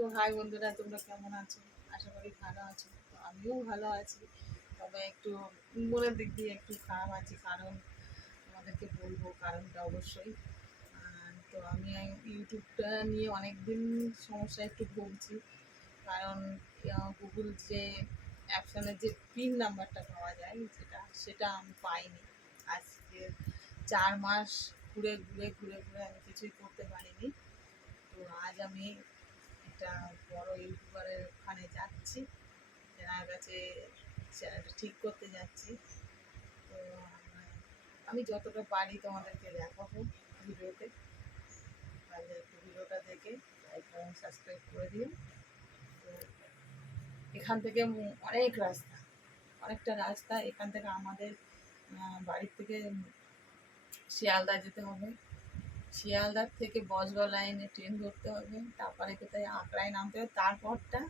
তো হাই বন্ধুরা, তোমরা কেমন আছো? আশা করি ভালো আছো। তো আমিও ভালো আছি। তবে একটু মনের দিক দিয়ে একটু খারাপ আছি, কারণ তোমাদেরকে বলব কারণটা অবশ্যই। তো আমি ইউটিউবটা নিয়ে অনেক দিন সমস্যা একটু ভুগছি। কারণ গুগল যে অ্যাপশনের যে পিন নাম্বারটা পাওয়া যায়, যেটা, সেটা আমি পাইনি। আজকে চার মাস ঘুরে ঘুরে ঘুরে ঘুরে আমি কিছুই করতে পারিনি। তো আজ আমি একটা বড় ইউটিউবারের ওখানে যাচ্ছি। তেনার কাছে চ্যানেলটা ঠিক করতে যাচ্ছি। তো আমি যতটা পারি তোমাদেরকে দেখাবো ভিডিওতে। তাহলে ভিডিওটা দেখে লাইক এবং সাবস্ক্রাইব করে দিও। তো এখান থেকে অনেক রাস্তা, অনেকটা রাস্তা। এখান থেকে আমাদের বাড়ির থেকে শিয়ালদা যেতে হবে। শিয়ালদার থেকে বজগা লাইনে ট্রেন ধরতে হবে। তারপরে কোথায় আঁকড়ায় নামতে হবে? তারপরটা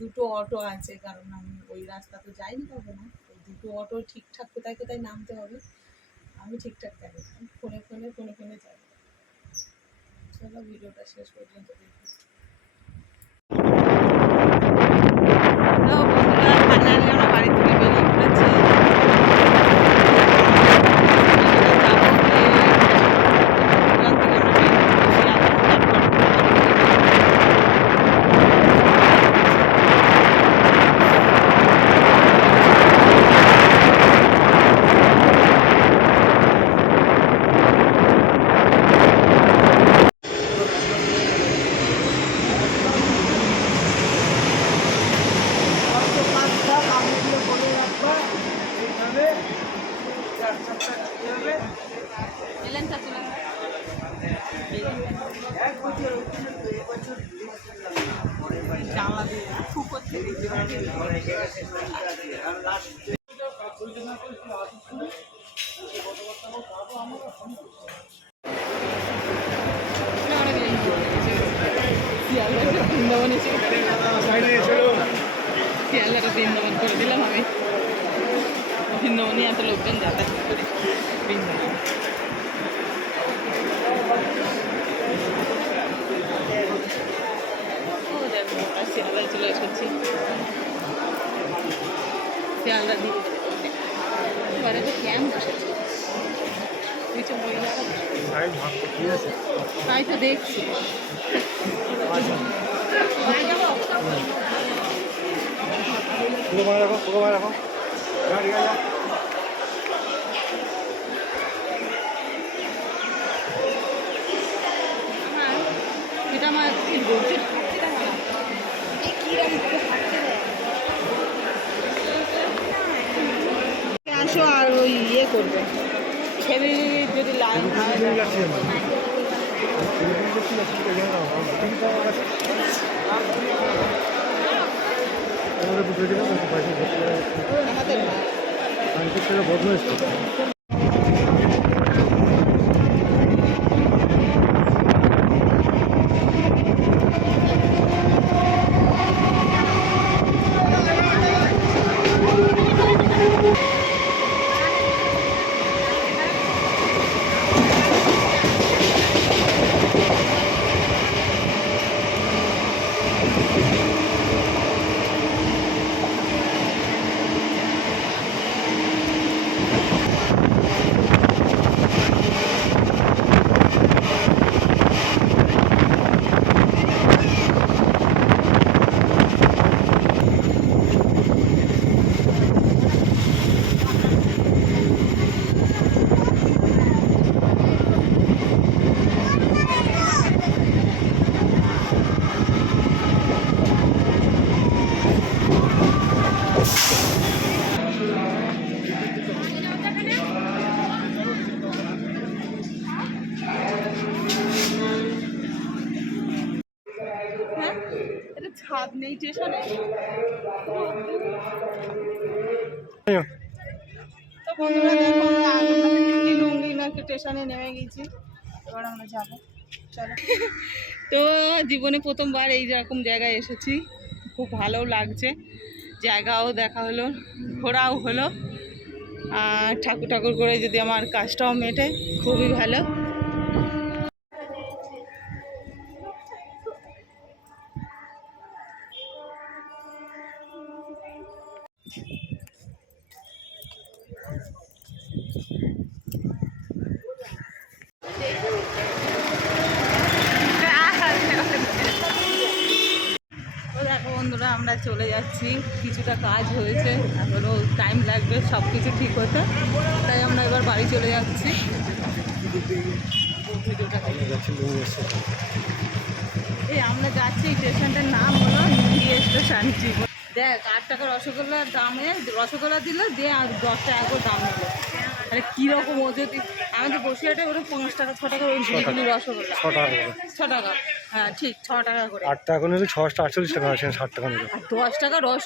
দুটো অটো আছে, কারণ আমি ওই রাস্তা তো যাইনি পাবো না ওই দুটো অটো ঠিকঠাক কোথায় কোথায় নামতে হবে? আমি ঠিকঠাক যাব ফোনে ফোনে ফোনে ফোনে যাব। চলো, ভিডিওটা শেষ পর্যন্ত দেখি আমরা বাড়ি থেকে বেরিয়ে পড়েছি এলেন চাচু জানলা দিয়ে বৃন্দাবন এসে শিয়ালদাটা বৃন্দাবন করে দিলাম আমি। বৃন্দাবনে এত লোকজন যাতায়াত করে। বৃন্দাবন ও দেখো শিয়ালদায় চলে এসেছি। শিয়ালদা দিয়ে। এবারে তো ক্যাম্প তাই তো দেখছি। রাখো রাখো গাড়ি এটা আমার বলছে আসো আর ওই ইয়ে করবে ছেলে যদি লাইন হয় আমাদের। বদমাইশ হ্যাঁ ছাদ নেই স্টেশনে তো বন্ধুরা দেখো আমরা লুঙ্গি লুঙ্গি নাকি স্টেশনে নেমে গেছি। এবার আমরা যাব। চলো। তো জীবনে প্রথমবার এই রকম জায়গায় এসেছি। খুব ভালো লাগছে। জায়গাও দেখা হলো ঘোরাও হলো। আর ঠাকুর ঠাকুর করে যদি আমার কাজটাও মেটে খুবই ভালো। আমরা চলে যাচ্ছি। কিছুটা কাজ হয়েছে এখনও টাইম লাগবে সব কিছু ঠিক হতে। তাই আমরা এবার বাড়ি চলে যাচ্ছি। এই আমরা যাচ্ছি স্টেশনটার নাম হলো হিন্দি স্টেশন দেখ আট টাকা রসগোল্লার দামে রসগোল্লা দিল দিয়ে আর দশ টাকা করে দাম নিল আরে কীরকম ও যদি আমি তো বসিরহাটে ওটা পাঁচ টাকা ছ টাকা ওই ঝুড়িগুলি রসগোল্লা। ছ টাকা করে। ছ টাকা হ্যাঁ ঠিক ছ টাকা করে। আট টাকা করে নিলে ছশো আটচল্লিশ টাকা আছে ষাট টাকা নিলে। দশ টাকা রস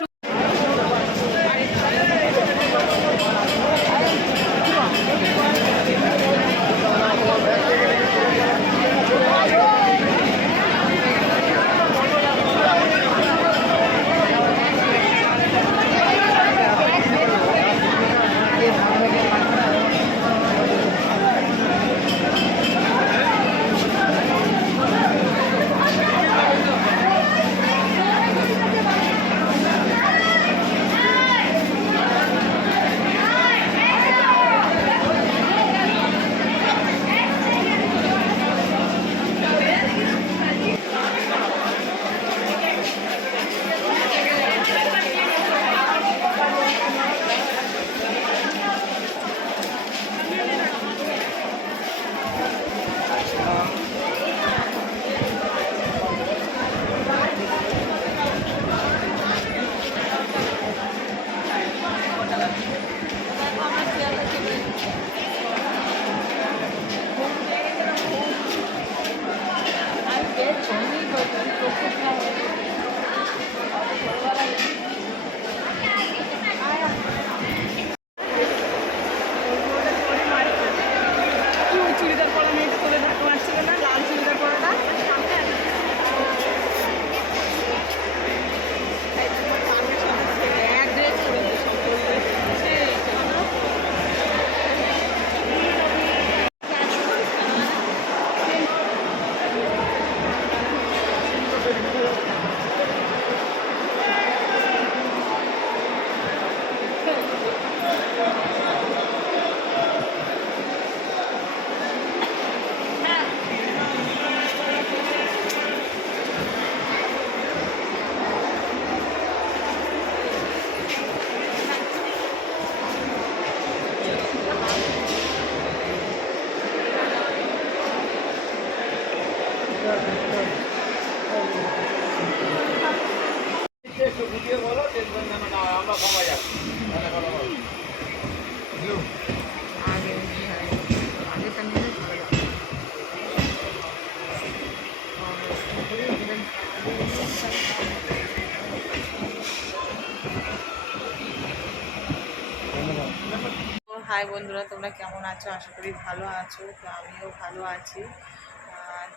হাই বন্ধুরা, তোমরা কেমন আছো? আশা করি ভালো আছো, তো আমিও ভালো আছি।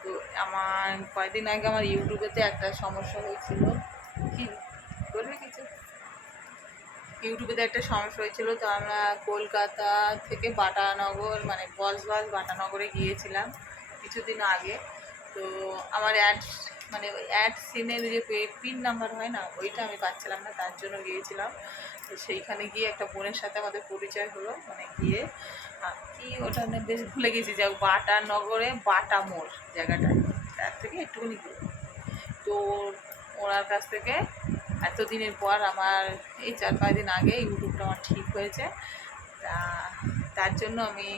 তো আমার কয়েকদিন আগে আমার ইউটিউবেতে একটা সমস্যা হয়েছিল। কি? বলবে কিছু? ইউটিউবেতে একটা সমস্যা হয়েছিল, তো আমরা কলকাতা থেকে বাটানগর মানে বসবাস বাটানগরে গিয়েছিলাম কিছুদিন আগে। তো আমার অ্যাড মানে অ্যাড সিনের যে পিন নাম্বার হয় না, ওইটা আমি পাচ্ছিলাম না, তার জন্য গিয়েছিলাম। সেইখানে গিয়ে একটা বোনের সাথে আমাদের পরিচয় হলো মানে গিয়ে কি ওটা বেশ ভুলে গেছি যে বাটানগরে বাটা মোড় জায়গাটা, তার থেকে একটুখানি। তো ওনার কাছ থেকে এতদিনের পর আমার এই চার পাঁচ দিন আগে ইউটিউবটা আমার ঠিক হয়েছে তা, তার জন্য আমি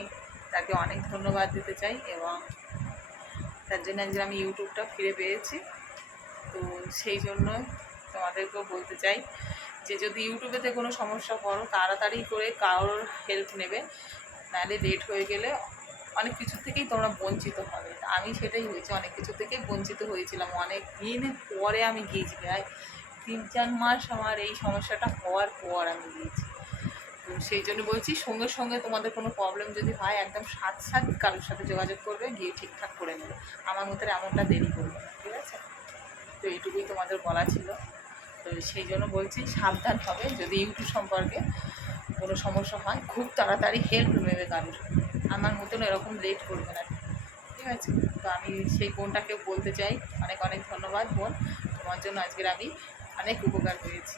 তাকে অনেক ধন্যবাদ দিতে চাই এবং তার জন্য আজকে আমি ইউটিউবটা ফিরে পেয়েছি তো সেই জন্য তোমাদেরকেও বলতে চাই যে যদি ইউটিউবেতে কোনো সমস্যা পড়ো তাড়াতাড়ি করে কারোর হেল্প নেবে। নাহলে লেট হয়ে গেলে অনেক কিছু থেকেই তোমরা বঞ্চিত হবে। আমি সেটাই হয়েছে, অনেক কিছু থেকেই বঞ্চিত হয়েছিলাম। অনেক দিন পরে আমি গিয়েছি, প্রায় তিন, চার মাস আমার এই সমস্যাটা হওয়ার পর আমি গিয়েছি। তো সেই জন্য বলছি, সঙ্গে সঙ্গে তোমাদের কোনো প্রবলেম যদি হয়, একদম সাত সাত কারোর সাথে যোগাযোগ করবে, গিয়ে ঠিকঠাক করে নেবে। আমার মতো এমনটা দেরি করবে ঠিক আছে? তো এইটুকুই তোমাদের বলা ছিল। তো সেই জন্য বলছি সাবধান হবে, যদি ইউটিউব সম্পর্কে কোনো সমস্যা হয়, খুব তাড়াতাড়ি হেল্প নেবে কারোর। আমার মতন এরকম লেট করবে না। ঠিক আছে? তো আমি সেই বোনটাকে বলতে চাই, অনেক অনেক ধন্যবাদ বোন। তোমার জন্য আজকের আমি অনেক উপকার পেয়েছি